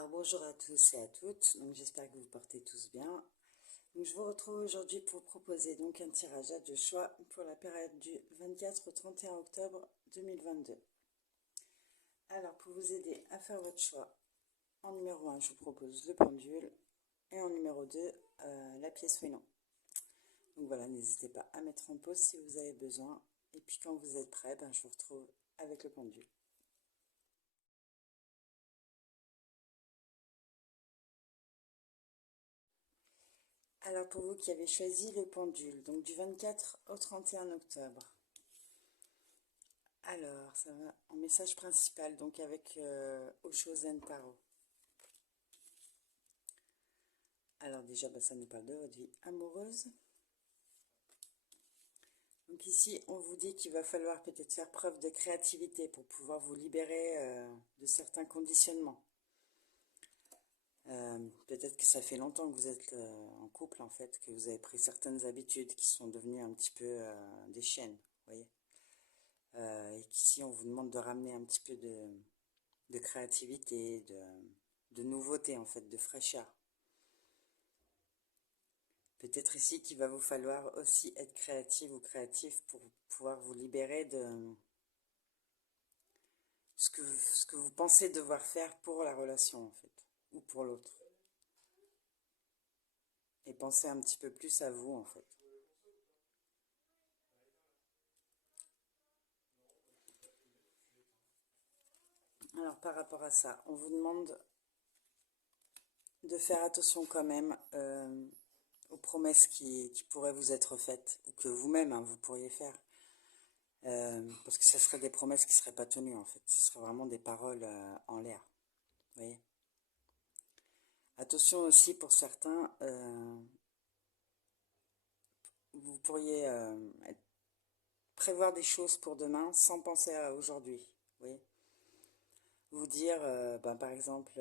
Alors bonjour à tous et à toutes, donc j'espère que vous portez tous bien. Donc je vous retrouve aujourd'hui pour proposer donc un tirage à deux choix pour la période du 24 au 31 octobre 2022. Alors pour vous aider à faire votre choix, en numéro 1 je vous propose le pendule et en numéro 2 la pièce fouinon. Donc voilà, n'hésitez pas à mettre en pause si vous avez besoin et puis quand vous êtes prêt, je vous retrouve avec le pendule. Alors pour vous qui avez choisi le pendule, donc du 24 au 31 octobre. Alors, ça va en message principal, donc avec Osho Zen Tarot. Alors déjà, ça nous parle de votre vie amoureuse. Donc ici, on vous dit qu'il va falloir peut-être faire preuve de créativité pour pouvoir vous libérer de certains conditionnements. Peut-être que ça fait longtemps que vous êtes en couple, en fait, que vous avez pris certaines habitudes qui sont devenues un petit peu des chaînes, vous voyez. Et qu'ici, on vous demande de ramener un petit peu de créativité, de nouveauté, en fait, de fraîcheur. Peut-être ici qu'il va vous falloir aussi être créative ou créatif pour pouvoir vous libérer de ce que vous pensez devoir faire pour la relation, en fait, ou pour l'autre. Et pensez un petit peu plus à vous, en fait. Alors, par rapport à ça, on vous demande de faire attention quand même aux promesses qui pourraient vous être faites, ou que vous-même, vous pourriez faire. Parce que ce seraient des promesses qui ne seraient pas tenues, en fait. Ce seraient vraiment des paroles en l'air. Vous voyez ? Attention aussi pour certains, vous pourriez prévoir des choses pour demain sans penser à aujourd'hui. Vous voyez ? Vous dire, par exemple,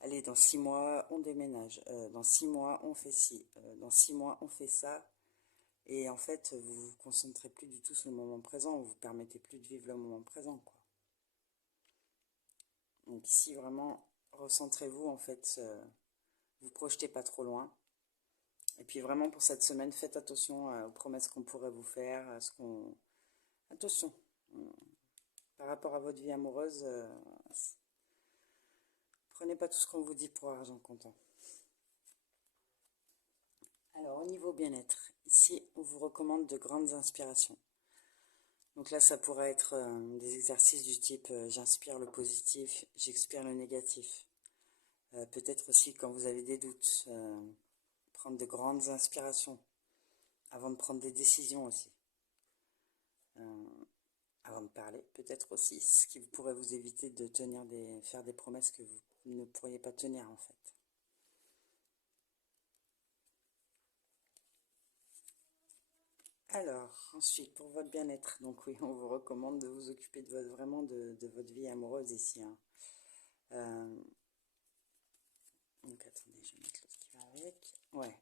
allez, dans 6 mois, on déménage. Dans 6 mois, on fait ci. Dans 6 mois, on fait ça. Et en fait, vous vous concentrez plus du tout sur le moment présent. Vous ne vous permettez plus de vivre le moment présent, quoi. Donc ici, vraiment, recentrez-vous, en fait. Vous projetez pas trop loin. Et puis vraiment, pour cette semaine, faites attention aux promesses qu'on pourrait vous faire, à ce qu'on... Attention. Par rapport à votre vie amoureuse, prenez pas tout ce qu'on vous dit pour argent comptant. Alors, au niveau bien-être, ici, on vous recommande de grandes inspirations. Donc là, ça pourrait être des exercices du type j'inspire le positif, j'expire le négatif. Peut-être aussi quand vous avez des doutes, prendre de grandes inspirations avant de prendre des décisions aussi. Avant de parler, peut-être aussi, ce qui pourrait vous éviter de faire des promesses que vous ne pourriez pas tenir en fait. Alors, ensuite, pour votre bien-être, donc oui, on vous recommande de vous occuper vraiment de votre vie amoureuse ici. Donc attendez, je vais mettre l'autre qui va avec. Ouais.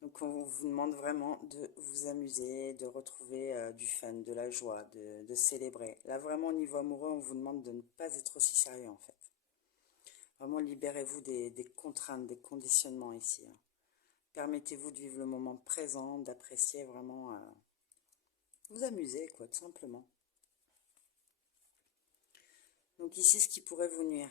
Donc on vous demande vraiment de vous amuser, de retrouver du fun, de la joie, de célébrer. Là vraiment au niveau amoureux, on vous demande de ne pas être aussi sérieux en fait. Vraiment libérez-vous des contraintes, des conditionnements ici. Permettez-vous de vivre le moment présent, d'apprécier vraiment, vous amuser quoi, tout simplement. Donc ici, ce qui pourrait vous nuire.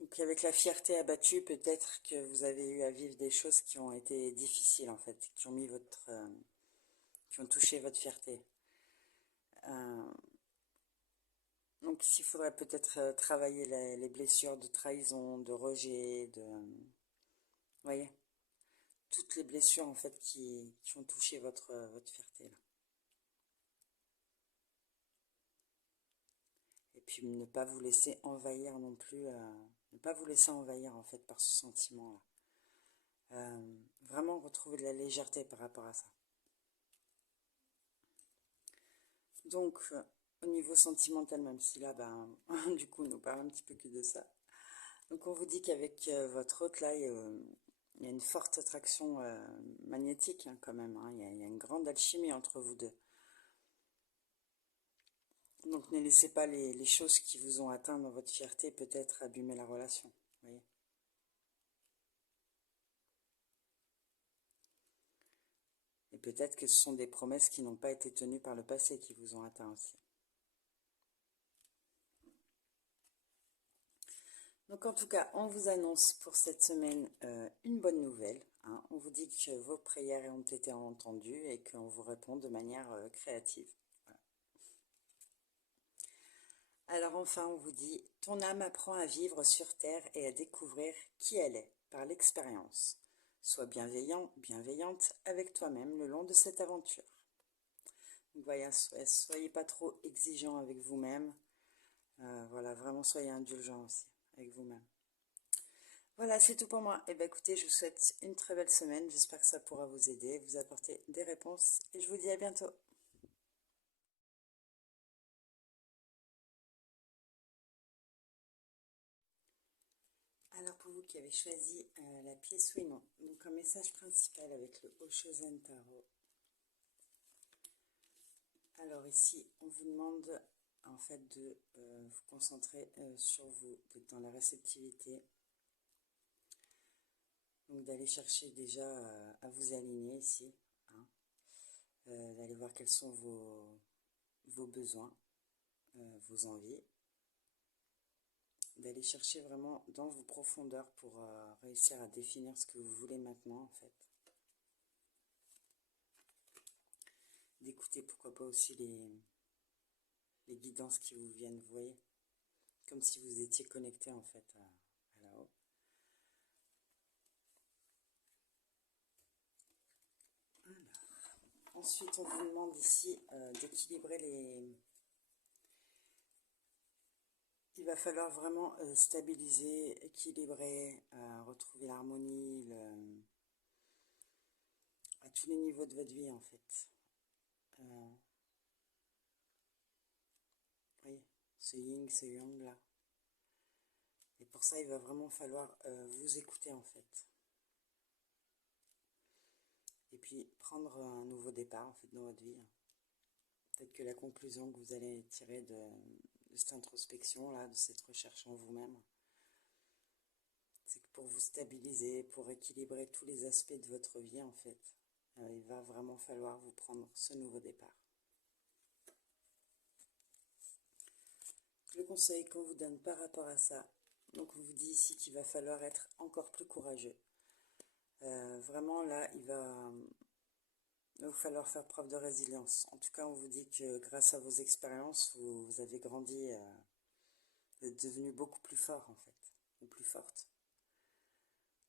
Donc avec la fierté abattue, peut-être que vous avez eu à vivre des choses qui ont été difficiles en fait, qui ont touché votre fierté. Donc ici, il faudrait peut-être travailler les blessures de trahison, de rejet, vous voyez, toutes les blessures en fait qui ont touché votre fierté là. Et puis ne pas vous laisser envahir non plus, ne pas vous laisser envahir en fait par ce sentiment là. Vraiment retrouver de la légèreté par rapport à ça. Donc au niveau sentimental, même si là, du coup, on nous parle un petit peu que de ça. Donc on vous dit qu'avec votre hôte là, il y a une forte attraction magnétique quand même. Il y a une grande alchimie entre vous deux. Donc ne laissez pas les choses qui vous ont atteint dans votre fierté peut-être abîmer la relation. Voyez. Et peut-être que ce sont des promesses qui n'ont pas été tenues par le passé qui vous ont atteint aussi. Donc en tout cas, on vous annonce pour cette semaine une bonne nouvelle. Hein. On vous dit que vos prières ont été entendues et qu'on vous répond de manière créative. Voilà. Alors enfin, on vous dit, ton âme apprend à vivre sur terre et à découvrir qui elle est par l'expérience. Sois bienveillant, bienveillante avec toi-même le long de cette aventure. Donc voilà, soyez pas trop exigeant avec vous-même. Voilà, vraiment soyez indulgent aussi avec vous-même. Voilà, c'est tout pour moi. Et bien écoutez, je vous souhaite une très belle semaine. J'espère que ça pourra vous aider, vous apporter des réponses. Et je vous dis à bientôt. Alors pour vous qui avez choisi la pièce oui non, donc un message principal avec le Oshozen Tarot. Alors ici, on vous demande en fait de vous concentrer sur vous, d'être dans la réceptivité. Donc d'aller chercher déjà à vous aligner ici, hein, d'aller voir quels sont vos besoins, vos envies, d'aller chercher vraiment dans vos profondeurs pour réussir à définir ce que vous voulez maintenant en fait. D'écouter pourquoi pas aussi les guidances qui vous viennent, vous voyez, comme si vous étiez connecté en fait à là-haut. Ensuite, on vous demande ici d'équilibrer les... Il va falloir vraiment stabiliser, équilibrer, retrouver l'harmonie à tous les niveaux de votre vie en fait. Oui, ce yin, ce yang là. Et pour ça, il va vraiment falloir vous écouter en fait. Et puis prendre un nouveau départ en fait dans votre vie. Peut-être que la conclusion que vous allez tirer de cette introspection là, de cette recherche en vous-même, c'est que pour vous stabiliser, pour équilibrer tous les aspects de votre vie en fait, il va vraiment falloir vous prendre ce nouveau départ. Le conseil qu'on vous donne par rapport à ça, donc on vous dit ici qu'il va falloir être encore plus courageux. Vraiment là, il va vous falloir faire preuve de résilience. En tout cas, on vous dit que grâce à vos expériences, vous avez grandi, vous êtes devenu beaucoup plus fort en fait, ou plus forte.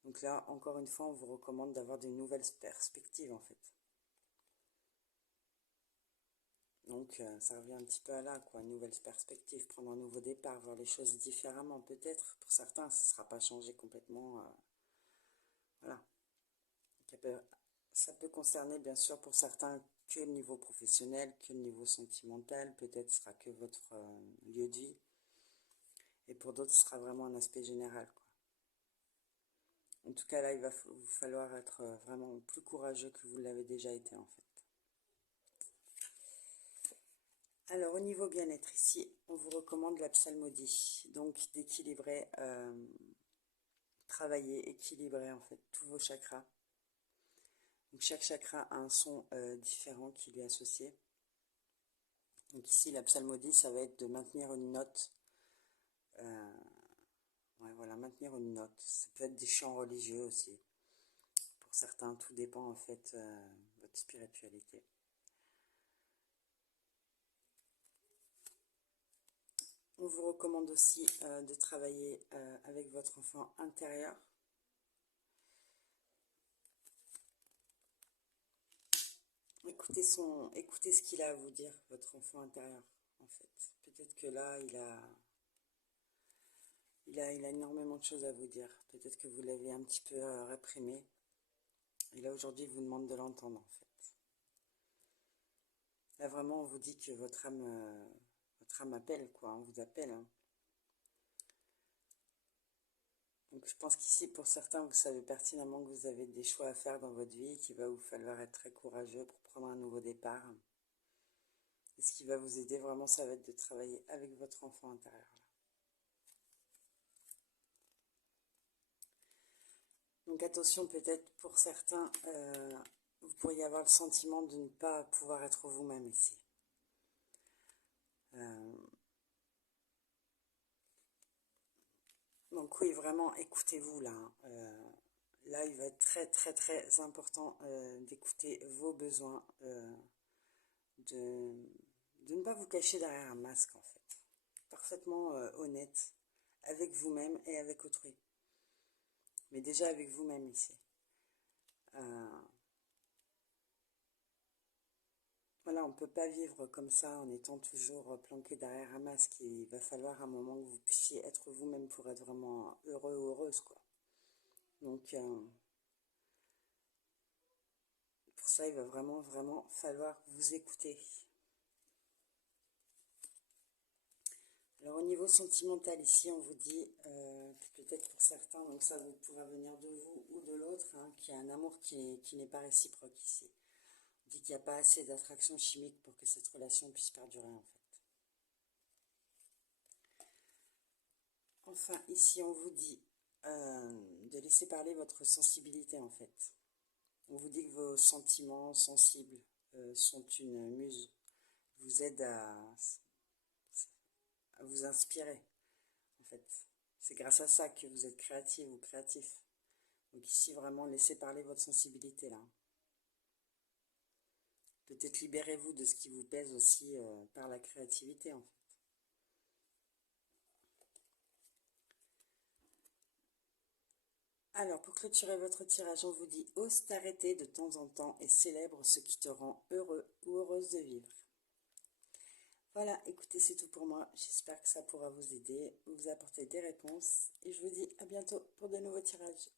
Donc là, encore une fois, on vous recommande d'avoir de nouvelles perspectives en fait. Donc ça revient un petit peu à là, quoi, une nouvelle perspective, prendre un nouveau départ, voir les choses différemment peut-être. Pour certains, ça ne sera pas changé complètement. Voilà. Ça peut concerner bien sûr pour certains que le niveau professionnel, que le niveau sentimental, peut-être sera que votre lieu de vie. Et pour d'autres, ce sera vraiment un aspect général, quoi. En tout cas, là, il va vous falloir être vraiment plus courageux que vous l'avez déjà été, en fait. Alors, au niveau bien-être, ici, on vous recommande la psalmodie. Donc, d'équilibrer, travailler, équilibrer, en fait, tous vos chakras. Donc, chaque chakra a un son différent qui lui est associé. Donc, ici, la psalmodie, ça va être de maintenir une note. Ouais, voilà, maintenir une note. Ça peut être des chants religieux aussi. Pour certains, tout dépend, en fait, de votre spiritualité. On vous recommande aussi de travailler avec votre enfant intérieur. Écoutez ce qu'il a à vous dire, votre enfant intérieur, en fait. Peut-être que là, il a énormément de choses à vous dire. Peut-être que vous l'avez un petit peu réprimé. Et là, aujourd'hui, il vous demande de l'entendre, en fait. Là, vraiment, on vous dit que votre âme appelle, quoi. On vous appelle, hein. Donc je pense qu'ici, pour certains, vous savez pertinemment que vous avez des choix à faire dans votre vie, qu'il va vous falloir être très courageux pour prendre un nouveau départ. Et ce qui va vous aider vraiment, ça va être de travailler avec votre enfant intérieur. Donc attention, peut-être pour certains, vous pourriez avoir le sentiment de ne pas pouvoir être vous-même ici. Donc oui, vraiment, écoutez-vous là. Là, il va être très très très important d'écouter vos besoins, de ne pas vous cacher derrière un masque en fait. Parfaitement honnête avec vous-même et avec autrui. Mais déjà avec vous-même ici. Voilà, on ne peut pas vivre comme ça en étant toujours planqué derrière un masque. Il va falloir un moment que vous puissiez être vous-même pour être vraiment heureux ou heureuse, quoi. Donc, pour ça, il va vraiment, vraiment falloir vous écouter. Alors, au niveau sentimental, ici, on vous dit, peut-être pour certains, donc ça pourra venir de vous ou de l'autre, hein, qu'il y a un amour qui n'est pas réciproque ici. On dit qu'il n'y a pas assez d'attraction chimique pour que cette relation puisse perdurer, en fait. Enfin, ici, on vous dit de laisser parler votre sensibilité, en fait. On vous dit que vos sentiments sensibles sont une muse, vous aident à vous inspirer, en fait. C'est grâce à ça que vous êtes créative ou créatif. Donc ici, vraiment, laissez parler votre sensibilité, là. Peut-être libérez-vous de ce qui vous pèse aussi par la créativité, en fait. Alors, pour clôturer votre tirage, on vous dit « Ose t'arrêter de temps en temps et célèbre ce qui te rend heureux ou heureuse de vivre ». Voilà, écoutez, c'est tout pour moi. J'espère que ça pourra vous aider, vous apporter des réponses. Et je vous dis à bientôt pour de nouveaux tirages.